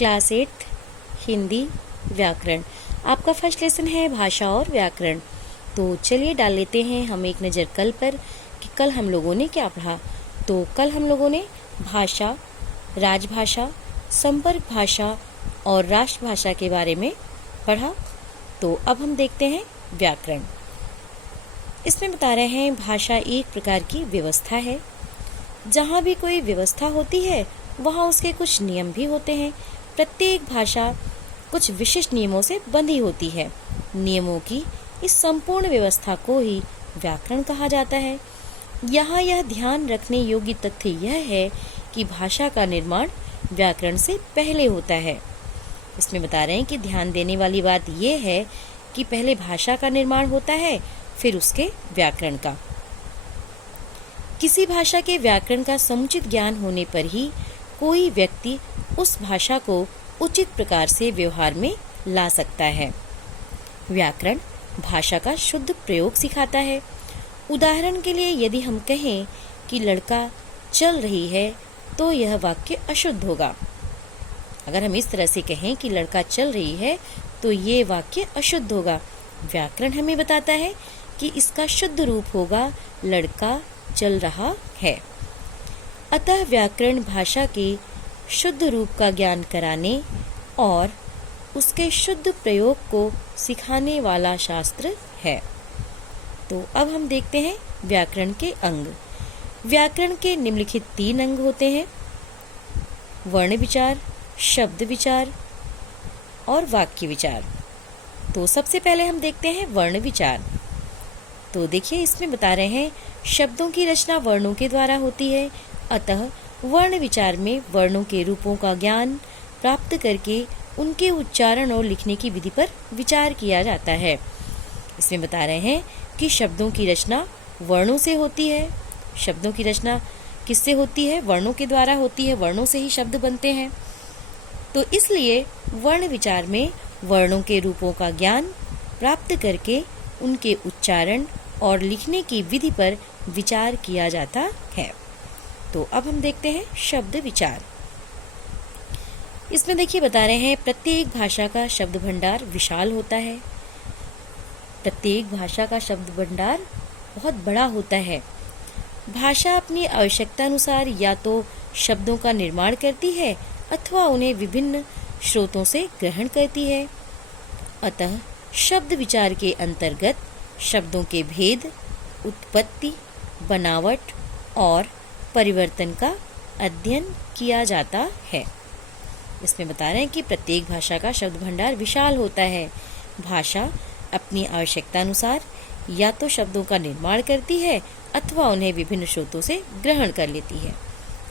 Class 8 Hindi व्याकरण। आपका first lesson है भाषा और व्याकरण। तो चलिए डाल लेते हैं हम एक नज़र कल पर कि कल हम लोगों ने क्या पढ़ा। तो कल हम लोगों ने भाषा, राजभाषा, संपर्क भाषा और राष्ट्रभाषा के बारे में पढ़ा। तो अब हम देखते हैं व्याकरण। इसमें बता रहे हैं भाषा एक प्रकार की व्यवस्था है। जहाँ भी कोई व्यवस्था होती है वहाँ उसके कुछ नियम भी होते हैं। प्रत्येक भाषा कुछ विशिष्ट नियमों से बंधी होती है। नियमों की इस संपूर्ण व्यवस्था को ही व्याकरण कहा जाता है। यहाँ यह ध्यान रखने योग्य तथ्य यह है कि भाषा का निर्माण व्याकरण से पहले होता है। इसमें बता रहे हैं कि ध्यान देने वाली बात यह है कि पहले भाषा का निर्माण होता है, फिर उसके व्याकरण का। किसी भाषा के व्याकरण का समुचित ज्ञान होने पर ही कोई व्यक्ति उस भाषा को उचित प्रकार से व्यवहार में ला सकता है। व्याकरण भाषा का शुद्ध प्रयोग सिखाता है। उदाहरण के लिए यदि हम कहें कि लड़का चल रही है तो यह वाक्य अशुद्ध होगा। अगर हम इस तरह से कहें कि लड़का चल रही है तो ये वाक्य अशुद्ध होगा। व्याकरण हमें बताता है कि इसका शुद्ध रूप होगा लड़का चल रहा है। अतः व्याकरण भाषा के शुद्ध रूप का ज्ञान कराने और उसके शुद्ध प्रयोग को सिखाने वाला शास्त्र है। तो अब हम देखते हैं व्याकरण के अंग। व्याकरण के निम्नलिखित 3 अंग होते हैं: वर्ण विचार, शब्द विचार और वाक्य विचार। तो सबसे पहले हम देखते हैं वर्ण विचार। तो देखिए इसमें बता रहे हैं शब्दों की रचना वर्णों के द्वारा होती है। अतः वर्ण विचार में वर्णों के रूपों का ज्ञान प्राप्त करके उनके उच्चारण और लिखने की विधि पर विचार किया जाता है। इसमें बता रहे हैं कि शब्दों की रचना वर्णों से होती है। शब्दों की रचना किससे होती है? वर्णों के द्वारा होती है। वर्णों से ही शब्द बनते हैं। तो इसलिए वर्ण विचार में वर्णों के रूपों का ज्ञान प्राप्त करके उनके उच्चारण और लिखने की विधि पर विचार किया जाता है। तो अब हम देखते हैं शब्द विचार। इसमें देखिए बता रहे हैं प्रत्येक भाषा का शब्द भंडार विशाल होता है। प्रत्येक भाषा का शब्द भंडार बहुत बड़ा होता है। भाषा अपनी आवश्यकता अनुसार या तो शब्दों का निर्माण करती है अथवा उन्हें विभिन्न स्रोतों से ग्रहण करती है। अतः शब्द विचार के अंतर्गत शब्दों के भेद, उत्पत्ति, बनावट और परिवर्तन का अध्ययन किया जाता है। इसमें बता रहे हैं कि प्रत्येक भाषा का शब्द भंडार विशाल होता है। भाषा अपनी आवश्यकता अनुसार या तो शब्दों का निर्माण करती है अथवा उन्हें विभिन्न स्रोतों से ग्रहण कर लेती है।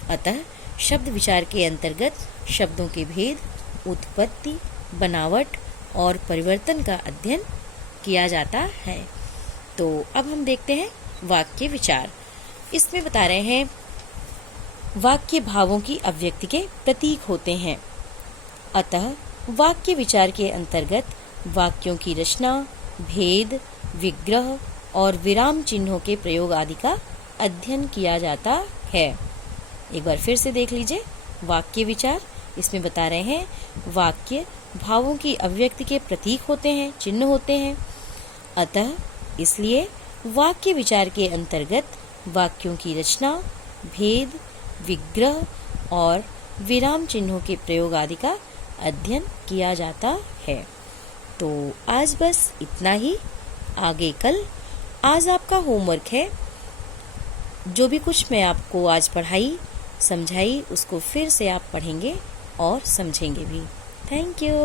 अतः शब्द विचार के अंतर्गत शब्दों के भेद, उत्पत्ति, बनावट और परिवर्तन का अध्ययन किया जाता है। तो अब हम देखते हैं वाक्य विचार। इसमें बता रहे हैं वाक्य भावों की अभिव्यक्ति के प्रतीक होते हैं। अतः वाक्य विचार के अंतर्गत वाक्यों की रचना, भेद, विग्रह और विराम चिन्हों के प्रयोग आदि का अध्ययन किया जाता है। एक बार फिर से देख लीजिए वाक्य विचार। इसमें बता रहे हैं वाक्य भावों की अभिव्यक्ति के प्रतीक होते हैं, चिन्ह होते हैं। अतः इसलिए वाक्य विचार के अंतर्गत वाक्यों की रचना, भेद, विग्रह और विराम चिन्हों के प्रयोग आदि का अध्ययन किया जाता है। तो आज बस इतना ही। आगे कल। आज आपका होमवर्क है। जो भी कुछ मैं आपको आज पढ़ाई समझाई उसको फिर से आप पढ़ेंगे और समझेंगे भी। Thank you.